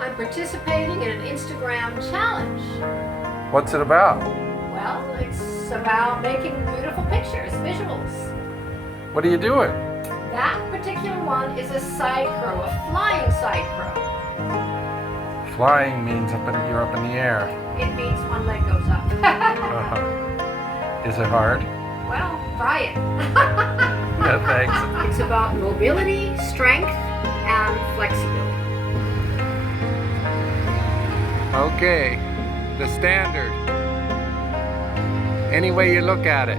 I'm participating in an Instagram challenge. What's it about? Well, it's about making beautiful pictures, visuals. What are you doing? That particular one is a side crow, a flying side crow. Flying means you're up in the air. It means one leg goes up. Is it hard? Well, try it. Yeah, thanks. It's about mobility, strength, and flexibility. Okay, the standard. Any way you look at it.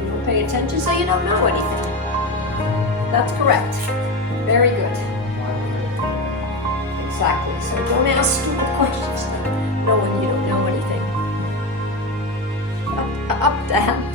You don't pay attention, so you don't know anything. That's correct. Very good. Exactly. So don't ask stupid questions knowing you don't know anything. Up, down.